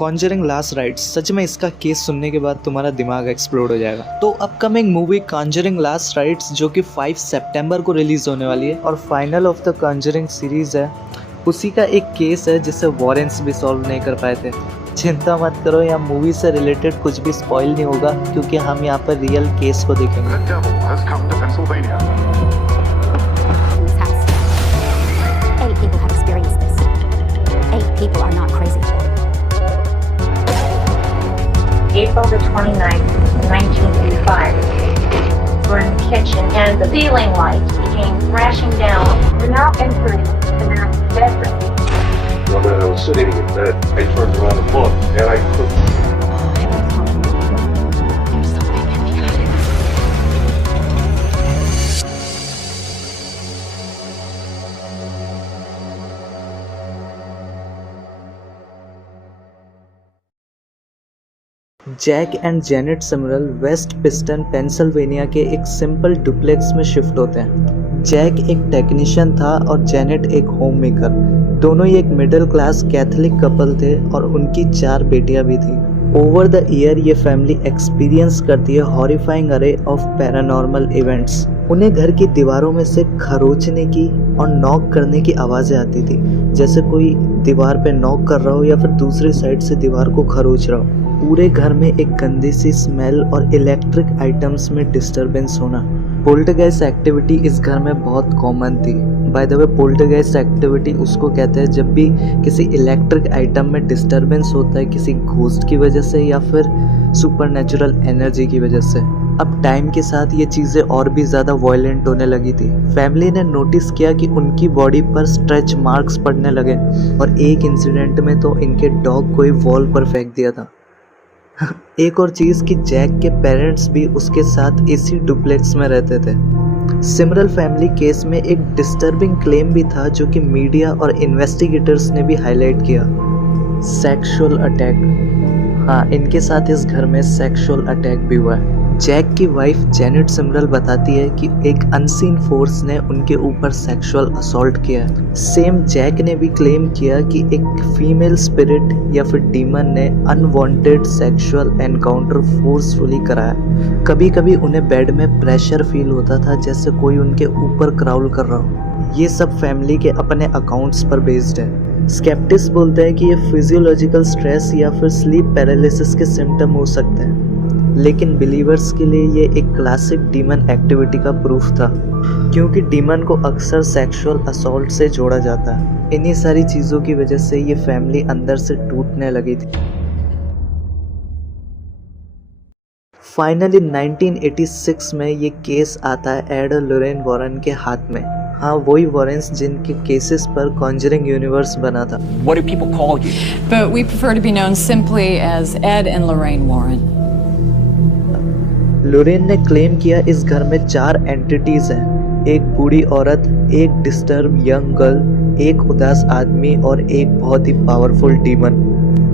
Conjuring last rites, सच में इसका case सुनने के बाद तुम्हारा दिमाग एक्सप्लोड हो जाएगा। तो upcoming movie Conjuring last rites जो कि 5 सितंबर को रिलीज होने वाली है और final of the Conjuring series है, उसी का एक केस है जिसे वॉरेंस भी सॉल्व नहीं कर पाए थे। चिंता मत करो, यहाँ मूवी से रिलेटेड कुछ भी स्पॉइल नहीं होगा क्योंकि हम यहाँ पर रियल केस को देखेंगे। People are not crazy. April the 29th, 1985. We're in the kitchen and the ceiling light came crashing down. We're now entering the man's bedroom. One night I was sitting in bed. I turned around and looked, and I couldn't. Jack and Janet Simmeral West Pittston Pennsylvania के एक simple duplex में shift होते हैं। Jack एक technician था और Janet एक home maker. दोनों ही एक मिडिल क्लास कैथोलिक कपल थे और उनकी 4 बेटियां भी थी। ओवर द ईयर ये फैमिली एक्सपीरियंस करती है हॉरिफाइंग अरे ऑफ पैरानॉर्मल इवेंट्स। उन्हें घर की दीवारों में से खरोचने की और नॉक करने की आवाज़ें आती थी, जैसे कोई दीवार पे नॉक कर रहा हो या फिर दूसरी साइड से दीवार को खरोच रहा हो। पूरे घर में एक गंदी सी स्मेल और इलेक्ट्रिक आइटम्स में डिस्टरबेंस होना। पोल्टरगाइस्ट एक्टिविटी इस घर में बहुत कॉमन थी। By the way, poltergeist activity उसको कहते हैं जब भी किसी इलेक्ट्रिक आइटम में डिस्टरबेंस होता है किसी घोस्ट की वजह से या फिर सुपरनेचुरल एनर्जी की वजह से। अब टाइम के साथ ये चीज़ें और भी ज़्यादा वायलेंट होने लगी थी। फैमिली ने नोटिस किया कि उनकी बॉडी पर स्ट्रेच मार्क्स पड़ने लगे और एक इंसिडेंट में तो इनके डॉग को ही वॉल पर फेंक दिया था। एक और चीज़ कि जैक के पेरेंट्स भी उसके साथ इसी डुप्लेक्स में रहते थे। सिमरल फैमिली केस में एक डिस्टर्बिंग क्लेम भी था जो कि मीडिया और इन्वेस्टिगेटर्स ने भी हाईलाइट किया, सेक्सुअल अटैक। हाँ, इनके साथ इस घर में सेक्सुअल अटैक भी हुआ है। जैक की वाइफ जेनेट सिमरल बताती है कि एक अनसीन फोर्स ने उनके ऊपर सेक्सुअल असॉल्ट किया है। सेम जैक ने भी क्लेम किया कि एक फीमेल स्पिरिट या फिर डीमन ने अनवांटेड सेक्सुअल एनकाउंटर फोर्सफुली कराया। कभी कभी उन्हें बेड में प्रेशर फील होता था, जैसे कोई उनके ऊपर क्राउल कर रहा हो। ये सब फैमिली के अपने अकाउंट्स पर बेस्ड है। स्केप्टिक्स बोलते हैं कि ये फिजियोलॉजिकल स्ट्रेस या फिर स्लीप पैरालिसिस के सिम्टम हो सकते हैं, लेकिन बिलीवर्स के लिए ये एक क्लासिक डीमन एक्टिविटी का प्रूफ था, क्योंकि डीमन को अक्सर सेक्सुअल असॉल्ट से जोड़ा जाता है। इन्हीं सारी चीज़ों की वजह से ये फैमिली अंदर से टूटने लगी थी। फाइनली 1986 में ये केस आता है एड लोरेन वॉरेन के हाथ में। हाँ, वही वॉरेंस जिनके केसेस पर कॉन्जरिंग यूनिवर्स बना था। What do people call you? But we prefer to be known simply as Ed and Lorraine Warren. लोरेन ने क्लेम किया इस घर में 4 एंटिटीज हैं, एक बूढ़ी औरत, एक डिस्टर्ब यंग गर्ल, एक उदास आदमी और एक बहुत ही पावरफुल डीमन।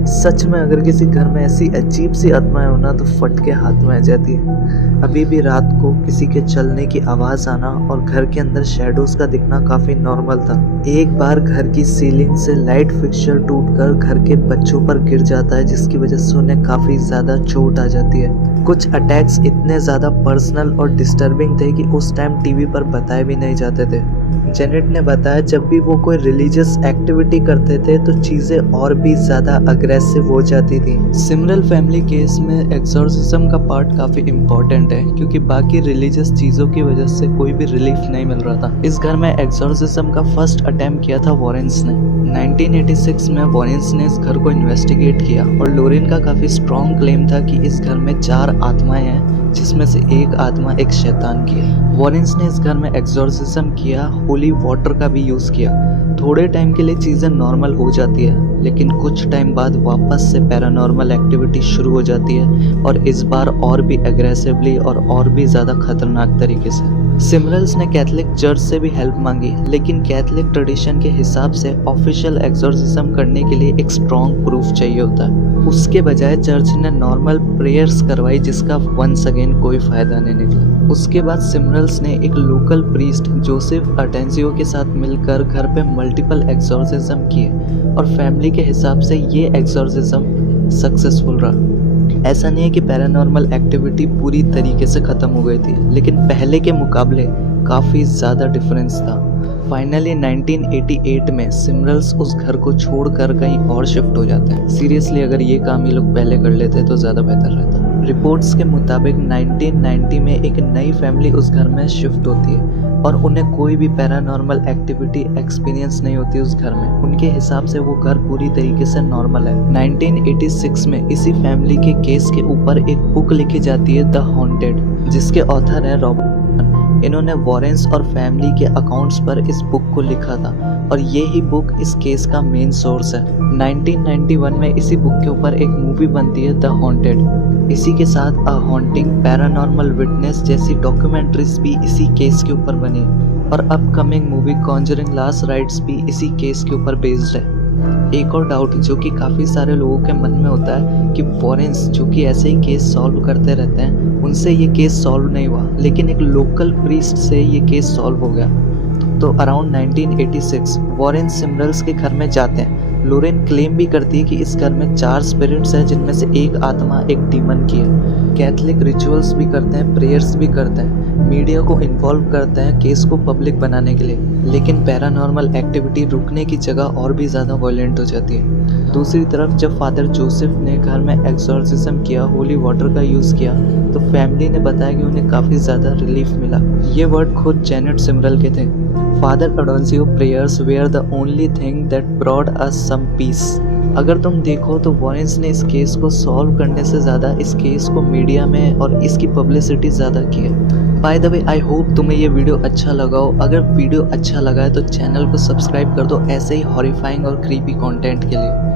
सच में अगर किसी घर में ऐसी अजीब सी आत्माएं होना तो फट के हाथ में आ जाती है। अभी भी रात को किसी के चलने की आवाज़ आना और घर के अंदर शैडोज का दिखना काफ़ी नॉर्मल था। एक बार घर की सीलिंग से लाइट फिक्सचर टूटकर घर के बच्चों पर गिर जाता है, जिसकी वजह से उन्हें काफ़ी ज़्यादा चोट आ जाती है। कुछ अटैक्स इतने ज़्यादा पर्सनल और डिस्टर्बिंग थे कि उस टाइम टीवी पर बताए भी नहीं जाते थे। जेनेट ने बताया जब भी वो कोई रिलीजियस एक्टिविटी करते थे तो चीज़ें और भी ज़्यादा अग्रेसिव हो जाती थी। सिमरल फैमिली केस में एक्सॉर्सिज्म का पार्ट काफ़ी इम्पोर्टेंट है, क्योंकि बाकी रिलीजियस चीज़ों की वजह से कोई भी रिलीफ नहीं मिल रहा था। इस घर में एक्सॉर्सिज्म का फर्स्ट अटेम्प्ट किया था वॉरेंस ने। 1986 में वॉरेंस ने इस घर को इन्वेस्टिगेट किया और लोरेन का काफ़ी स्ट्रॉन्ग क्लेम था कि इस घर में 4 आत्माएं हैं, जिसमें से एक आत्मा एक शैतान की है। वॉरेंस ने इस घर में एक्सॉर्सिज्म किया, होली वाटर का भी यूज़ किया। थोड़े टाइम के लिए चीज़ें नॉर्मल हो जाती है, लेकिन कुछ टाइम बाद वापस से पैरानॉर्मल एक्टिविटी शुरू हो जाती है, और इस बार और भी एग्रेसिवली और भी ज़्यादा खतरनाक तरीके से। सिमरल्स ने कैथोलिक चर्च से भी हेल्प मांगी, लेकिन कैथोलिक ट्रेडिशन के हिसाब से ऑफिशियल एक्सोर्सिज्म करने के लिए एक स्ट्रॉन्ग प्रूफ चाहिए होता है। उसके बजाय चर्च ने नॉर्मल प्रेयर्स करवाई, जिसका वंस अगेन कोई फायदा नहीं निकला। उसके बाद सिमरल्स ने एक लोकल प्रीस्ट जोसेफ अटेंजियो के साथ मिलकर घर पे मल्टीपल एक्सोर्सिज्म किए और फैमिली के हिसाब से ये एक्सोर्सिज्म सक्सेसफुल रहा। ऐसा नहीं है कि पैरानॉर्मल एक्टिविटी पूरी तरीके से ख़त्म हो गई थी, लेकिन पहले के मुकाबले काफ़ी ज़्यादा डिफरेंस था। फाइनली 1988 में सिमरल्स उस घर को छोड़कर कहीं और शिफ्ट हो जाते हैं। सीरियसली अगर ये काम ये लोग पहले कर लेते तो ज़्यादा बेहतर रहता। रिपोर्ट्स के मुताबिक 1990 में एक नई फैमिली उस घर में शिफ्ट होती है और उन्हें कोई भी पैरानॉर्मल एक्टिविटी एक्सपीरियंस नहीं होती उस घर में। उनके हिसाब से वो घर पूरी तरीके से नॉर्मल है। 1986 में इसी फैमिली के केस के ऊपर एक बुक लिखी जाती है, द हॉन्टेड, जिसके ऑथर है रॉबर्ट। इन्होंने वॉरेंस और फैमिली के अकाउंट्स पर इस बुक को लिखा था और ये ही बुक इस केस का मेन सोर्स है। 1991 में इसी बुक के ऊपर एक मूवी बनती है, द हॉन्टेड। इसी के साथ अ हॉन्टिंग, पैरानॉर्मल विटनेस जैसी डॉक्यूमेंट्रीज भी इसी केस के ऊपर बनी और upcoming movie Conjuring last rites भी इसी केस के ऊपर बेस्ड है। एक और डाउट जो कि काफ़ी सारे लोगों के मन में होता है कि वॉरेंस जो कि ऐसे ही केस सॉल्व करते रहते हैं, उनसे ये केस सॉल्व नहीं हुआ, लेकिन एक लोकल प्रीस्ट से ये केस सॉल्व हो गया। तो अराउंड 1986 वॉरेन सिमरल्स के घर में जाते हैं। लोरेन क्लेम भी करती है कि इस घर में 4 स्पिरिट्स हैं, जिनमें से एक आत्मा एक डीमन की है। कैथलिक रिचुअल्स भी करते हैं, प्रेयर्स भी करते हैं, मीडिया को इन्वॉल्व करते हैं केस को पब्लिक बनाने के लिए, लेकिन पैरानॉर्मल एक्टिविटी रुकने की जगह और भी ज़्यादा वायलेंट हो जाती है। दूसरी तरफ जब फादर जोसेफ ने घर में एक्सोर्सिज्म किया, होली वाटर का यूज़ किया, तो फैमिली ने बताया कि उन्हें काफ़ी ज़्यादा रिलीफ मिला। ये वर्ड खुद जेनेट सिमरल के थे। Father Adoncio prayers were the only thing that brought us some peace. अगर तुम देखो तो वॉरेंस ने इस केस को सॉल्व करने से ज़्यादा इस केस को मीडिया में और इसकी पब्लिसिटी ज़्यादा की है। By the way, I hope तुम्हें ये वीडियो अच्छा लगा हो। अगर वीडियो अच्छा लगा है तो चैनल को सब्सक्राइब कर दो ऐसे ही हॉरिफाइंग और क्रीपी कंटेंट के लिए।